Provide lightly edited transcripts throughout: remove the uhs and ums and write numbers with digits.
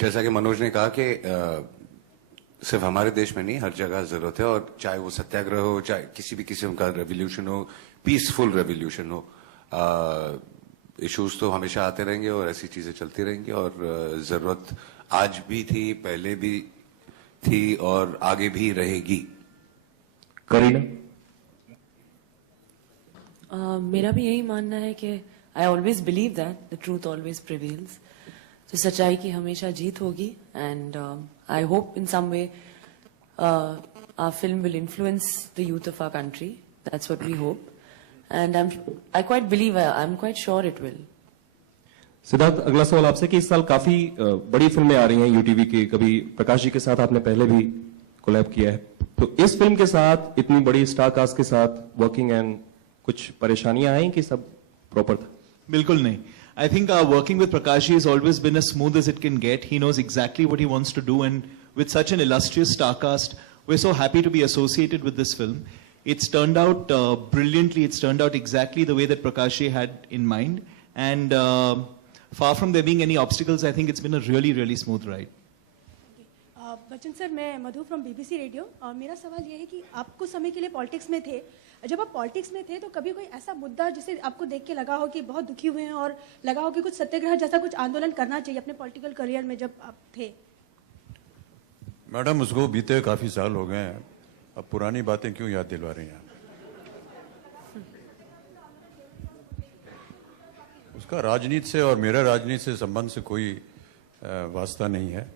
जैसा कि मनोज ने कहा कि सिर्फ हमारे देश में नहीं, हर जगह जरूरत है, और चाहे वो सत्याग्रह हो, चाहे किसी भी किस्म का रेवोल्यूशन हो, पीसफुल रेवोल्यूशन हो, इश्यूज तो हमेशा आते रहेंगे और ऐसी चीजें चलती रहेंगी, और जरूरत आज भी थी, पहले भी थी और आगे भी रहेगी। करीना? मेरा भी यही मानना है कि I always believe that the truth always prevails, तो सच्चाई की हमेशा जीत होगी, and I hope in some way our film will influence the youth of our country. That's what we hope, and I quite believe, I'm quite sure it will. Siddharth, अगला सवाल आपसे कि इस साल काफी बड़ी फिल्में आ रही हैं यूटीवी की, कभी प्रकाश जी के साथ आपने पहले भी कोलैब किया है, तो इस फिल्म के साथ इतनी बड़ी स्टार कास्ट के साथ वर्किंग एंड कुछ परेशानियां आई कि सब प्रॉपर था? बिल्कुल नहीं. I think working with Prakash has always been as smooth as it can get. He knows exactly what he wants to do, and with such an illustrious star cast, we're so happy to be associated with this film. It's turned out brilliantly. It's turned out exactly the way that Prakash had in mind, and far from there being any obstacles, I think it's been a really, really smooth ride. Bachchan सर, मैं मधु from BBC radio. मेरा सवाल ये है कि आप कुछ समय के लिए पॉलिटिक्स में थे. जब आप पॉलिटिक्स में थे तो कभी कोई ऐसा मुद्दा जिसे आपको देख के लगा हो कि बहुत दुखी हुए हैं और लगा हो कि कुछ सत्याग्रह जैसा कुछ आंदोलन करना चाहिए अपने पॉलिटिकल करियर में जब आप थे? मैडम, उसको बीते काफी साल हो गए हैं, अब पुरानी बातें क्यों याद दिलवा रही हैं? उसका राजनीति से और मेरा राजनीति से संबंध से कोई वास्ता नहीं है.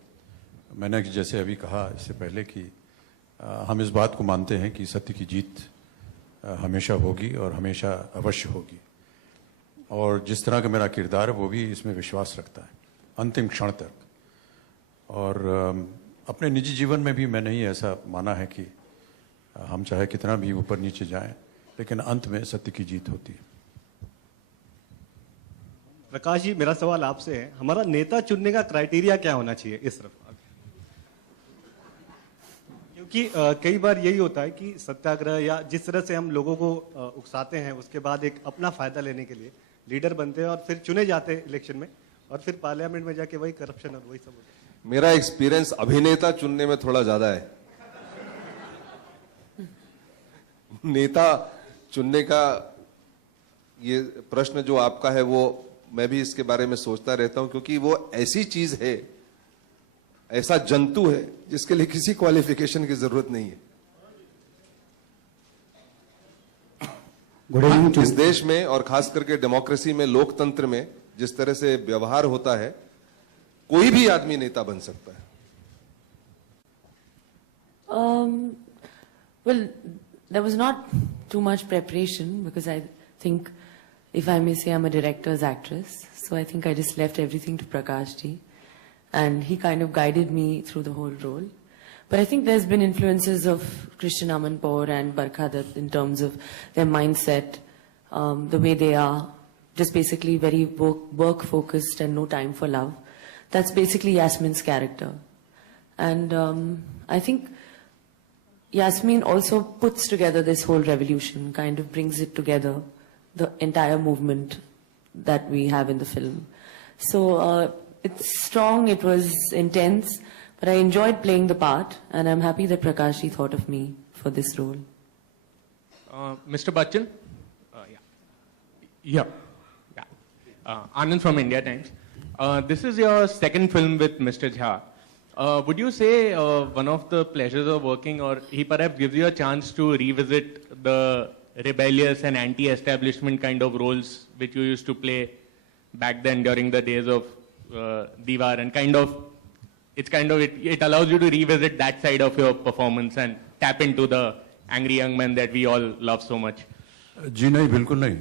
मैंने जैसे अभी कहा इससे पहले कि हम इस बात को मानते हैं कि सत्य की जीत हमेशा होगी और हमेशा अवश्य होगी, और जिस तरह का मेरा किरदार है वो भी इसमें विश्वास रखता है अंतिम क्षण तक. और अपने निजी जीवन में भी मैंने ही ऐसा माना है कि हम चाहे कितना भी ऊपर नीचे जाएं, लेकिन अंत में सत्य की जीत होती है. प्रकाश जी, मेरा सवाल आपसे है, हमारा नेता चुनने का क्राइटेरिया क्या होना चाहिए इस तरफ? क्योंकि कई बार यही होता है कि सत्याग्रह या जिस तरह से हम लोगों को उकसाते हैं, उसके बाद एक अपना फायदा लेने के लिए लीडर बनते हैं और फिर चुने जाते हैं इलेक्शन में, और फिर पार्लियामेंट में जाके वही करप्शन और वही सब होता है. मेरा एक्सपीरियंस अभिनेता चुनने में थोड़ा ज्यादा है. नेता चुनने का ये प्रश्न जो आपका है, वो मैं भी इसके बारे में सोचता रहता हूं, क्योंकि वो ऐसी चीज है, ऐसा जंतु है जिसके लिए किसी क्वालिफिकेशन की जरूरत नहीं है. इस देश में और खास करके डेमोक्रेसी में, लोकतंत्र में जिस तरह से व्यवहार होता है, कोई भी आदमी नेता बन सकता है. Well, there was not too much preparation because I think, if I may say, I'm a director's actress, so I think I just left everything to Prakash ji. And he kind of guided me through the whole role. But I think there's been influences of Christian Amanpour and Barkha Dutt in terms of their mindset, the way they are, just basically very work-focused and no time for love. That's basically Yasmin's character. And I think Yasmin also puts together this whole revolution, kind of brings it together, the entire movement that we have in the film. So it's strong, it was intense, but I enjoyed playing the part, and I'm happy that Prakash ji thought of me for this role. Mr. Bachchan? Yeah. Anand from India Times. This is your second film with Mr. Jha. Would you say one of the pleasures of working, or he perhaps gives you a chance to revisit the rebellious and anti-establishment kind of roles which you used to play back then during the days of Diwar, and it allows you to revisit that side of your performance and tap into the angry young man that we all love so much? जी नहीं, बिल्कुल नहीं.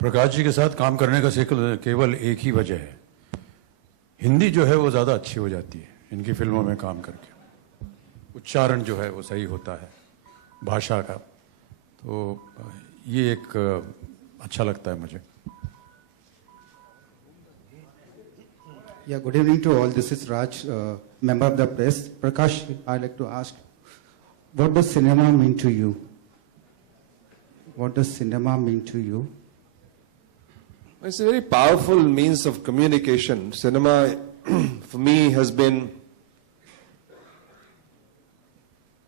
प्रकाश जी के साथ काम करने का केवल एक ही वजह है, हिंदी जो है वो ज्यादा अच्छी हो जाती है इनकी फिल्मों में काम करके. उच्चारण जो है वो सही होता है भाषा का, तो ये एक अच्छा लगता है मुझे. Yeah, good evening to all. This is Raj, member of the press. Prakash, I'd like to ask, what does cinema mean to you? What does cinema mean to you? It's a very powerful means of communication. Cinema, for me, has been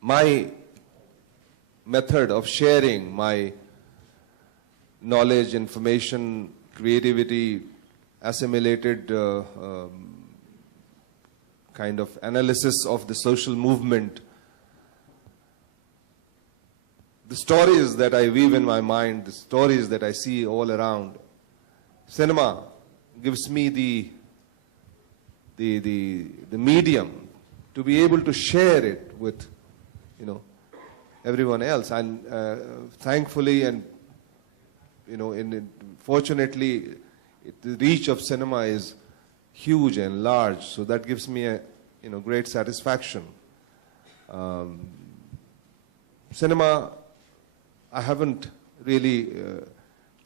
my method of sharing my knowledge, information, creativity, assimilated kind of analysis of the social movement. The stories that I weave in my mind, the stories that I see all around. Cinema gives me the medium to be able to share it with, everyone else. And thankfully and, fortunately, the reach of cinema is huge and large. So that gives me a, great satisfaction. Cinema, I haven't really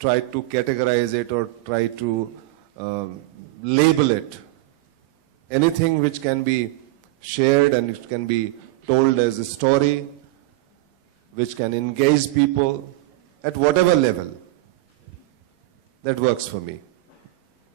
tried to categorize it or try to label it. Anything which can be shared and which can be told as a story, which can engage people at whatever level, that works for me.